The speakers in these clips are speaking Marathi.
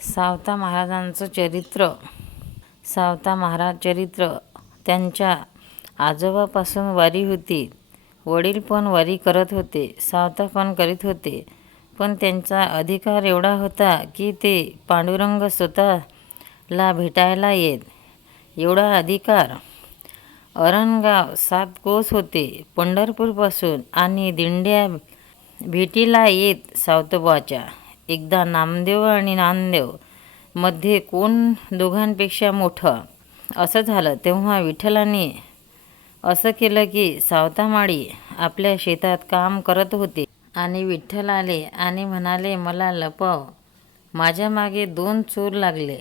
सावता महाराजांचं चरित्र सावता महाराज चरित्र त्यांच्या आजोबापासून वारी होती. वडील पण वारी करत होते सावता पण करीत होते. पण त्यांचा अधिकार एवढा होता की ते पांडुरंग स्वतःला भेटायला येत. एवढा अधिकार. अरणगाव सात कोस होते पंढरपूरपासून आणि दिंड्या भेटीला येत सावतोबाच्या. एकदा नामदेव आणि नामदेवमध्ये कोण दोघांपेक्षा मोठं? असं झालं. तेव्हा विठ्ठलाने असं केलं की सावतामाळी आपल्या शेतात काम करत होते. आणि विठ्ठल आले आणि म्हणाले मला लपव. माझ्या मागे दोन चोर लागले.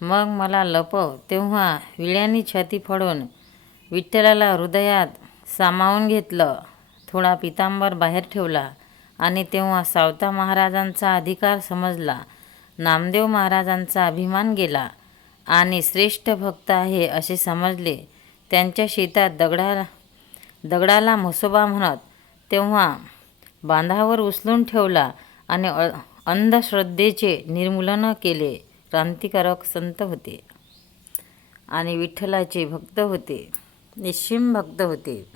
मग मला लपव. तेव्हा विळ्यानी छाती फडून विठ्ठलाला हृदयात सामावून घेतलं. थोडा पितांबर बाहेर ठेवला. आणि तेव्हा सावता महाराजांचा अधिकार समजला. नामदेव महाराजांचा अभिमान गेला. आणि श्रेष्ठ भक्त आहे असे समजले. त्यांच्या शेतात दगडा दगडाला म्हसोबा म्हणत तेव्हा बांधावर उचलून ठेवला आणि अ अंधश्रद्धेचे निर्मूलन केले. क्रांतिकारक संत होते. आणि विठ्ठलाचे भक्त होते. निश्चिम भक्त होते.